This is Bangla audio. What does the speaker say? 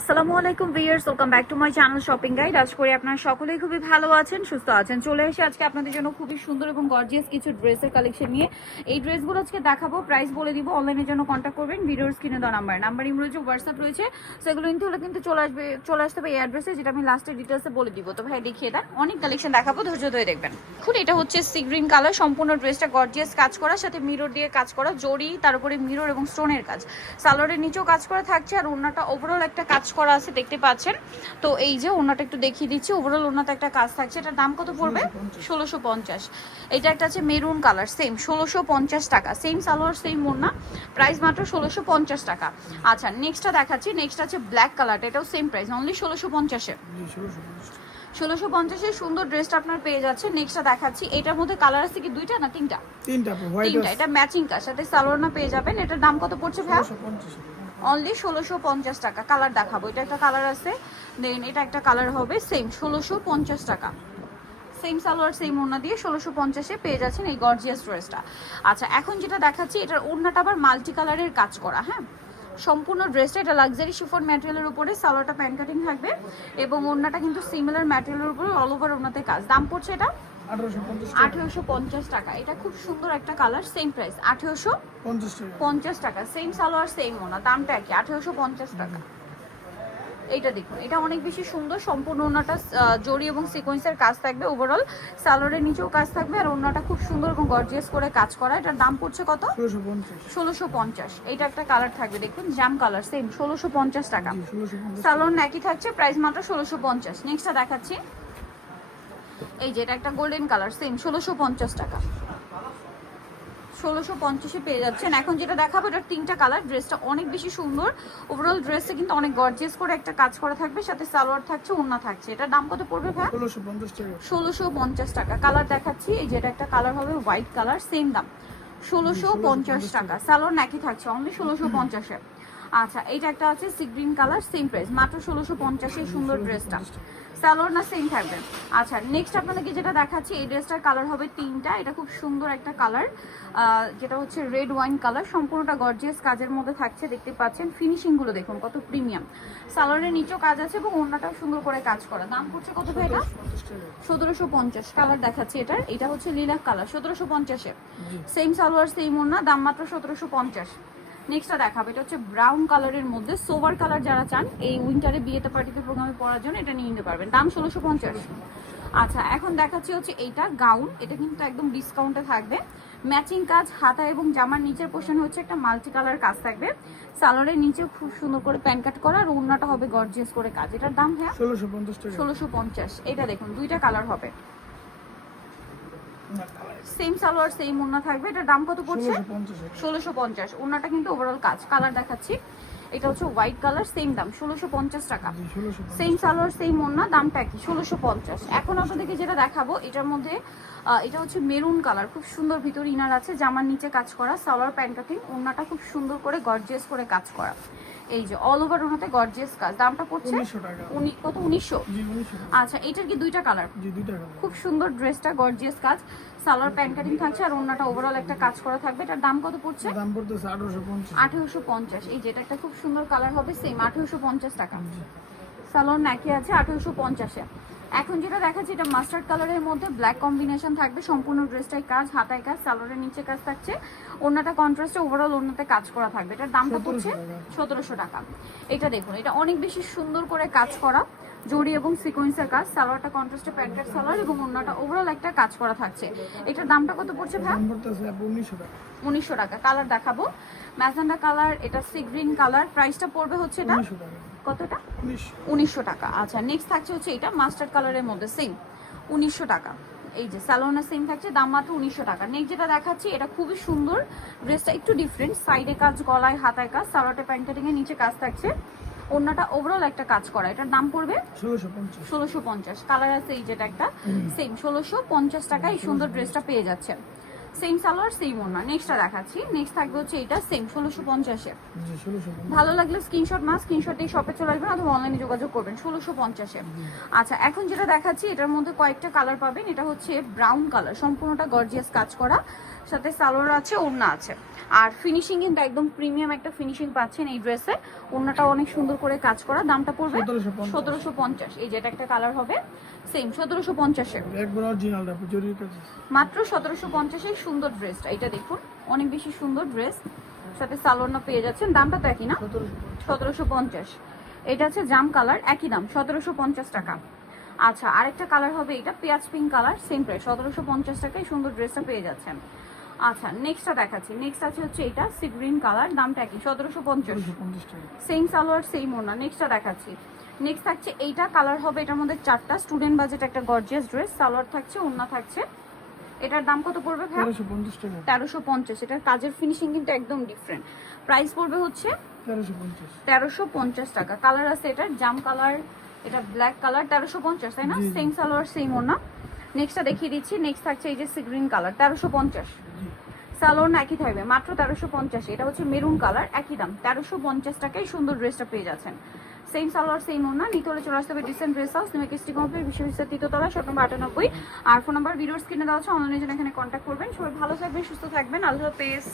আসসালামু আলাইকুম viewers, welcome back to my channel shopping guide. আশা করি আপনারা সকলেই খুবই ভালো আছেন, সুস্থ আছেন। চলে এসে আজকে আপনাদের জন্য খুবই সুন্দর এবং গর্জিয়াস কিছু ড্রেসের কালেকশন নিয়ে। এই ড্রেসগুলো আজকে দেখাবো, প্রাইস বলে দিব। অনলাইনের জন্য কন্ট্যাক্ট করবেন ভিডিওর স্ক্রিনে দেওয়া নাম্বার ইম রয়েছে, হোয়াটসঅ্যাপ রয়েছে। সেগুলো কিন্তু হলে কিন্তু চলে আসতে হবে এই অ্যাড্রেসে, যেটা আমি লাস্টের ডিটেলসে বলে দিব। তো ভাই দেখিয়ে দেন, অনেক কালেকশন দেখাবো, ধৈর্য ধরে দেখবেন। খুব এটা হচ্ছে সি গ্রিন কালার, সম্পূর্ণ ড্রেসটা গর্জিয়াস কাজ করা, সাথে মিরর দিয়ে কাজ করা, জড়ি, তার উপরে মিরর এবং স্টোনের কাজ। সালোয়ারের নিচেও কাজ করা থাকছে, আর ওড়নাটা ওভারঅল একটা কাজ করা আছে, দেখতে পাচ্ছেন। তো এই যে ওড়নাটা একটু দেখিয়ে দিচ্ছি, ওভারঅল ওড়নাতে একটা কাজ থাকছে। এটার দাম কত পড়বে? 1650। এটা একটা আছে মেরুন কালার, সেম 1650 টাকা, সেম সালোয়ার সেম ওড়না, প্রাইস মাত্র 1650 টাকা। আচ্ছা, নেক্সটটা দেখাচ্ছি। নেক্সট আছে ব্ল্যাক কালারটা, এটাও সেম প্রাইস, অনলি 1650-এ। 1650-এ সুন্দর ড্রেসটা আপনার পেয়ে যাচ্ছে। নেক্সটটা দেখাচ্ছি, এটার মধ্যে কালার আছে কি দুইটা না তিনটা? তিনটা। এটা ম্যাচিং কার সাথে সালোয়ার না পেয়ে যাবেন। এটার দাম কত পড়ছে ভাই? অনলি 1650 টাকা। কালার দেখাবো, এটা একটা কালার আছে, দেন এটা একটা কালার হবে, সেম 1650 টাকা। সেম সালোয়ার সেম ওড়না দিয়ে 1650-এ পেয়ে যাচ্ছেন এই গর্জিয়াস ড্রেসটা। আচ্ছা, এখন যেটা দেখাচ্ছি, এটার ওড়নাটা আবার মাল্টি কালারের কাজ করা। হ্যাঁ, সম্পূর্ণ ড্রেসটা এটা লাক্সারি শিফন ম্যাটেরিয়ালের উপরে, সালোয়ারটা প্যান কাটিং থাকবে এবং ওড়নাটা কিন্তু সিমিলার ম্যাটেরিয়ালের উপরে, অল ওভার ওড়নাতে কাজ। দাম পড়ছে এটা 1850 টাকা। এটা খুব সুন্দর একটা কালার, সেম প্রাইস 1850 টাকা। সেম সালোয়ার সেম ওড়না, দামটা কি 1850 টাকা। এইটা দেখুন, এটা অনেক বেশি সুন্দর, সম্পূর্ণ ওড়নাটা জরি এবং সিকোয়েন্সের কাজ থাকবে, ওভারঅল সালোয়ারের নিচেও কাজ থাকবে, আর ওড়নাটা খুব সুন্দর এবং গর্জিয়াস করে কাজ করা। এটার দাম পড়ছে কত? 1650। এটা একটা কালার থাকবে, দেখুন জাম কালার, সেম 1650 টাকা। সালোয়ার একই থাকছে, প্রাইস মাত্র 1650। নেক্সটটা দেখাচ্ছি, এই যে এটা একটা গোল্ডেন কালার, সেম 1650 টাকা। 1650-এ পেয়ে যাচ্ছেন। এখন যেটা দেখাবো, এটা তিনটা কালার, ড্রেসটা অনেক বেশি সুন্দর। ওভারঅল ড্রেসে কিন্তু অনেক গর্জিয়াস করে একটা কাজ করা থাকবে, সাথে সালোয়ার থাকছে, ওড়না থাকছে। এটার দাম কত পড়বে ভাই? 1650 টাকা। কালার দেখাচ্ছি, এই যে এটা একটা কালার হবে হোয়াইট কালার, সেম দাম 1650 টাকা। সালোয়ার একই থাকছে, অনলি 1650-এ। আচ্ছা, এইটা একটা আছে sea green colour, same price মাত্র 1650-এ। সুন্দর ড্রেসটা, সালোয়ার না সেম থাকবে। আচ্ছা, নেক্সট আপনাদেরকে যেটা দেখাচ্ছি, এই ড্রেসটার কালার হবে তিনটা। এটা খুব সুন্দর একটা কালার, যেটা হচ্ছে রেড ওয়াইন কালার, সম্পূর্ণটা গর্জিয়াস কাজের মধ্যে থাকছে, দেখতে পাচ্ছেন। ফিনিশিং গুলো দেখুন কত প্রিমিয়াম। সালোয়ারের নিচেও কাজ আছে এবং ওড়নাটাও সুন্দর করে কাজ করা। দাম পড়ছে কত ভাই এটা? 1750। কালার দেখাচ্ছি এটার, এটা হচ্ছে লিলাক কালার, 1750-এ। সেম সালোয়ার সেম ওড়না, দাম মাত্র 1750। নেক্সটটা দেখাবো, এটা হচ্ছে ব্রাউন কালারের মধ্যে, সোভার কালার যারা চান এই উইন্টারে বিয়েতে পার্টিতে প্রোগ্রামে পরার জন্য এটা নিয়ে নিতে পারবেন, দাম 1650। আচ্ছা, এখন দেখাচ্ছি হচ্ছে এইটা গাউন, এটা কিন্তু একদম ডিসকাউন্টে থাকবে, ম্যাচিং কাজ, হাতা এবং জামার নিচের পোর্শনে হচ্ছে একটা মাল্টি কালার কাজ থাকবে, সালোয়ারের নিচেও খুব সুন্দর করে প্যান কাট করা, আর ওড়নাটা হবে গর্জিয়াস করে কাজ। এটার দাম হ্যাঁ 1650। এটা দেখুন দুইটা কালার হবে, সেম সালোয়ার সেম ওড়না থাকবে। এটার দাম কত পড়ছে? 1650। ওড়নাটা কিন্তু ওভারঅল কাজ। কালার দেখাচ্ছি, এটা হচ্ছে হোয়াইট কালার, সেম দাম 1650 টাকা। সেম সালোয়ার সেম ওড়না, দামটা কি 1650। এখন আপনাদেরকে যেটা দেখাবো, এটার মধ্যে এটা হচ্ছে মেরুন কালার, খুব সুন্দর, ভিতর ইনার আছে, জামার নিচে কাজ করা, সালোয়ার প্যান্ট কাটিং, ওড়নাটা খুব সুন্দর করে গর্জিয়াস করে কাজ করা। এই যে অল ওভার ওড়নাতে গর্জিয়াস কাজ। দামটা পড়ছে কত? 1900। আচ্ছা, এটার কি দুইটা কালার? খুব সুন্দর ড্রেসটা, গর্জিয়াস কাজ, সালোয়ার প্যান্ট কাটিং থাকছে, আর ওড়নাটা ওভারঅল একটা কাজ করা থাকবে। এটার দাম কত পড়ছে? 1850। এই যেটা একটা খুব সুন্দর কালার হবে, সেম 1850 টাকা। সালোয়ার নাকি আছে 1850-এ। এখন যেটা দেখাচ্ছি, এটা মাস্টার্ড কালারের মধ্যে ব্ল্যাক কম্বিনেশন থাকবে, সম্পূর্ণ ড্রেসটাই কাজ, হাতায় কাজ, সালোয়ারের নিচে কাজ থাকছে, ওড়নাটা কন্ট্রাস্টে, ওভারঅল ওড়নাতে কাজ করা থাকবে। এটার দামটা পড়ছে 1700 টাকা। এটা দেখুন, এটা অনেক বেশি সুন্দর করে কাজ করা, জড়ি এবং সিকোয়েন্সের কাজ, সালোয়ারটা কন্ট্রাস্টে প্যান্ট কাট সালোয়ার এবং ওড়নাটা ওভারঅল একটা কাজ করা থাকছে। এটার দামটা কত পড়ছে ভাই? 1900 টাকা। কালার দেখাবো, ম্যাজেন্ডা কালার, এটা সি গ্রিন কালার, প্রাইসটা পড়বে হচ্ছে এটা কতটা? 1900 টাকা। আচ্ছা, নেক্সট থাকছে হচ্ছে এটা মাস্টার্ড কালারের মধ্যে, সেম 1900 টাকা। এই যে সালোয়ার সেম থাকছে, দাম মাত্র 1900 টাকা। নেক্সট যেটা দেখাচ্ছি, এটা খুবই সুন্দর, ড্রেসটা একটু ডিফারেন্ট, সাইডে কাজ, গলায় হাতায় কাজ, সালোয়ারটা প্যান্ট কাটিং এর নিচে কাজ থাকছে, ওড়নাটা ওভারঅল একটা কাজ করা। এটার দাম পড়বে 1650। কালার আছে এই যেটা একটা, সেম 1650 টাকা এই সুন্দর ড্রেসটা পেয়ে যাচ্ছে। সেম সালোয়ার সেম ওড়না। নেক্সটটা দেখাচ্ছি, নেক্সট থাকবে হচ্ছে এটা, সেম 1650-এ। ভালো লাগলে স্ক্রিনশট দিয়ে শপে চলে আসবেন অথবা অনলাইনে যোগাযোগ করবেন, 1650-এ। আচ্ছা, এখন যেটা দেখাচ্ছি, এটার মধ্যে কয়েকটা কালার পাবেন। এটা হচ্ছে ব্রাউন কালার, সম্পূর্ণটা গর্জিয়াস কাজ করা, সাথে সালোয়ার আছে, ওড়না আছে। আর ফিনিশিং কিন্তু একদম প্রিমিয়াম একটা ফিনিশিং পাচ্ছেন এই ড্রেসে। ওড়নাটা অনেক সুন্দর করে কাজ করা। দামটা পড়বে 1750। এই যেটা একটা কালার হবে সেম 1750 এর, একবার অরিজিনালটা জরির কাজ মাত্র 1750 এর সুন্দর ড্রেসটা। এটা দেখুন অনেক বেশি সুন্দর ড্রেস, সাথে সালোয়ারটা পেয়ে যাচ্ছেন। দামটা তো একই না, 1750। এটা আছে জাম কালার, একই দাম 1750 টাকা। আচ্ছা আরেকটা কালার হবে এটা পেঁয়াজ পিঙ্ক কালার, সেম প্রাইস 1750 টাকায় সুন্দর ড্রেসটা পেয়ে যাচ্ছেন। আচ্ছা নেক্সটটা দেখাচ্ছি। নেক্সট আছে হচ্ছে এটা সি গ্রিন কালার, দামটা একই 1750, সেম সালোয়ার সেম ওড়না। নেক্সটটা দেখাচ্ছি। নেক্সট থাকছে এইটা কালার হবে, এটার মধ্যে 4টা, স্টুডেন্ট বাজেট একটা গর্জিয়াস ড্রেস। সালোয়ার থাকছে, ওড়না থাকছে। এটার দাম কত পড়বে ভাই? 1350 টাকা। 1350। এটার কাজের ফিনিশিং কিন্তু একদম ডিফারেন্ট। প্রাইস পড়বে হচ্ছে 1350 টাকা। কালার আছে এটার জাম কালার, এটা ব্ল্যাক কালার, 1350 তাই না? সেম সালোয়ার সেম ওড়না। নেক্সটটা দেখিয়ে দিচ্ছি। নেক্সট থাকছে এই যে সি গ্রিন কালার, 1350। সালোয়ার একই থাকবে, মাত্র 1350। এটা হচ্ছে মেরুন কালার, একই দাম 1350 টাকায় সুন্দর ড্রেসটা পেয়ে যাচ্ছেন। সেম সালোয়ার সেম ওড়না। নিতে হলে চলে আসতে হবে dissent dress house, New Market complex, বিশ্ববিদ্যালয় তৃতীয়তলা, শপ নম্বর 98। আর ফোন নাম্বার ভিডিওর স্ক্রিনে দেওয়া আছে, অনলাইনে জন্য এখানে কন্ট্যাক্ট করবেন। সবাই ভালো থাকবেন, সুস্থ থাকবেন, আল্লাহ হাফেজ।